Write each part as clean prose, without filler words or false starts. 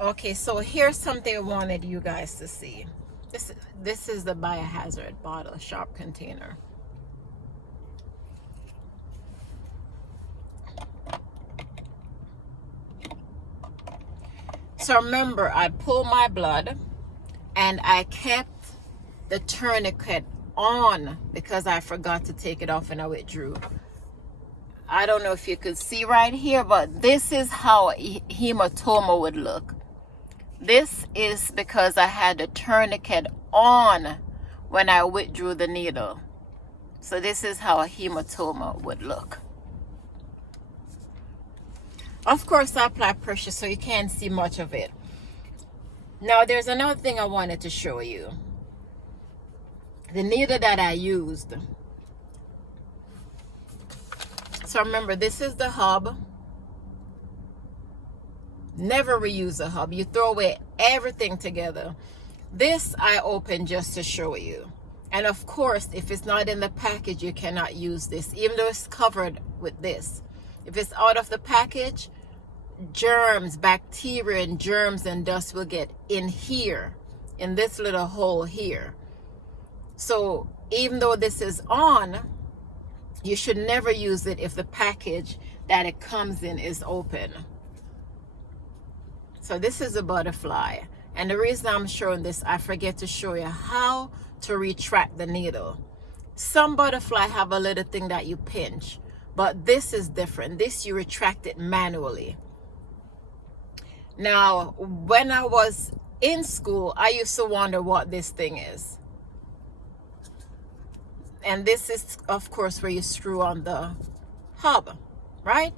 Okay, so here's something I wanted you guys to see. This is the biohazard bottle, sharp container. So remember, I pulled my blood and I kept the tourniquet on because I forgot to take it off and I withdrew. I don't know if you could see right here, but this is how a hematoma would look. This is because I had the tourniquet on when I withdrew the needle. So this is how a hematoma would look. Of course, I apply pressure so you can't see much of it. Now, there's another thing I wanted to show you. The needle that I used. So remember, this is the hub. Never reuse a hub. You throw away everything together. This I opened just to show you. And of course, if it's not in the package, you cannot use this, even though it's covered with this. If it's out of the package, germs, bacteria and germs and dust will get in here, in this little hole here. So even though this is on, you should never use it if the package that it comes in is open. So this is a butterfly. And the reason I'm showing this, I forget to show you how to retract the needle. Some butterfly have a little thing that you pinch, but this is different. This you retract it manually. Now, when I was in school, I used to wonder what this thing is. And this is, of course, where you screw on the hub, right?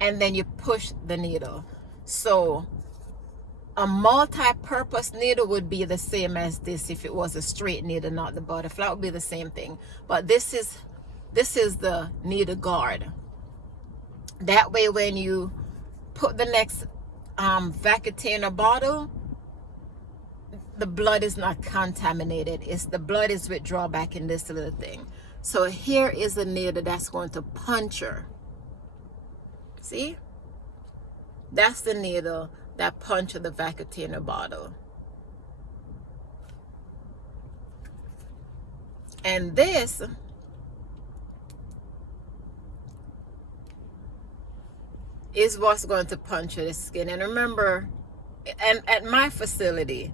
And then you push the needle. So a multi-purpose needle would be the same as this if it was a straight needle, not the butterfly. It would be the same thing. But this is the needle guard. That way, when you put the next Vacutainer bottle, the blood is not contaminated. The blood is withdrawn back in this little thing. So here is the needle that's going to puncture. See? That's the needle that punctured the Vacutainer bottle. And this is what's going to puncture the skin. And remember, and at my facility,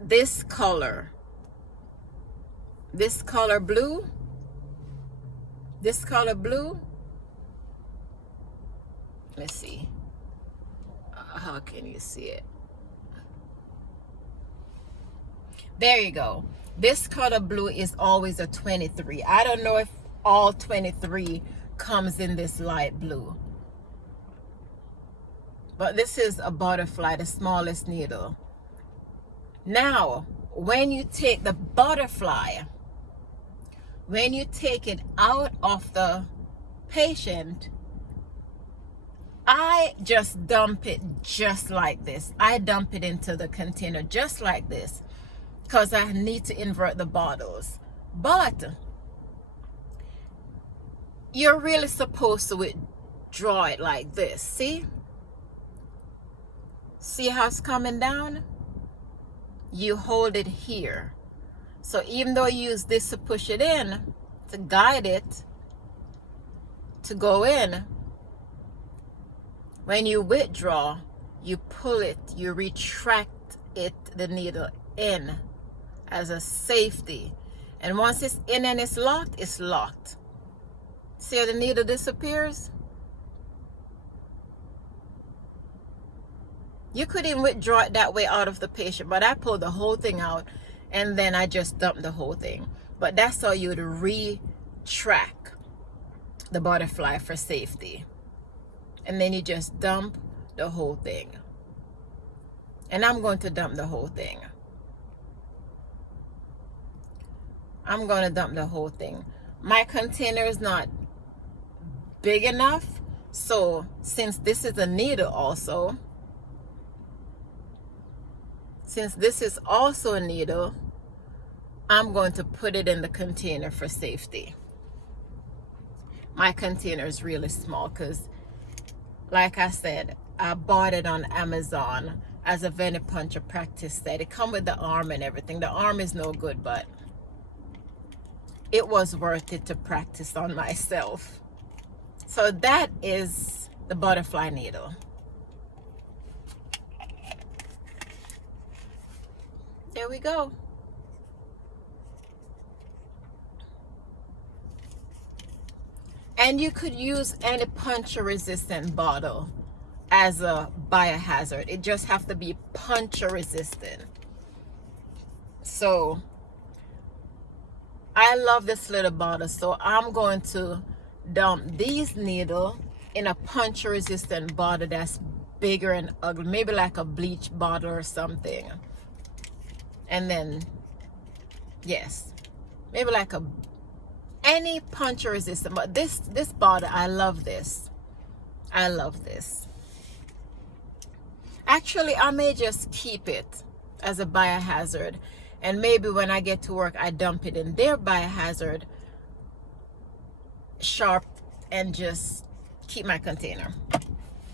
this color blue, let's see, how can you see it? There you go. This color blue is always a 23. I don't know if all 23 comes in this light blue, but this is a butterfly, the smallest needle. Now, when you take the butterfly, when you take it out of the patient, I just dump it just like this. I dump it into the container just like this because I need to invert the bottles. But you're really supposed to withdraw it like this. See? See how it's coming down? You hold it here. So even though you use this to push it in, to guide it to go in, when you withdraw, you pull it, you retract it, the needle in as a safety. And once it's in and it's locked, it's locked. See how the needle disappears? You could even withdraw it that way out of the patient, but I pulled the whole thing out and then I just dumped the whole thing. But that's how you would retract the butterfly for safety. And then you just dump the whole thing. And I'm going to dump the whole thing. I'm going to dump the whole thing. My container is not big enough. So since this is a needle also, since this is also a needle, I'm going to put it in the container for safety. My container is really small because, like I said, I bought it on Amazon as a venipuncture practice set. It come with the arm and everything. The arm is no good, but it was worth it to practice on myself. So that is the butterfly needle. There we go. And you could use any puncture resistant bottle as a biohazard. It just have to be puncture resistant. So I love this little bottle, so I'm going to dump these needles in a puncture resistant bottle that's bigger and ugly, maybe like a bleach bottle or something. And then, yes, maybe like any puncture resistant. But this bottle, I love this. I love this. Actually, I may just keep it as a biohazard, and maybe when I get to work I dump it in their biohazard sharp and just keep my container.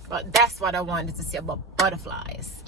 But that's what I wanted to say about butterflies.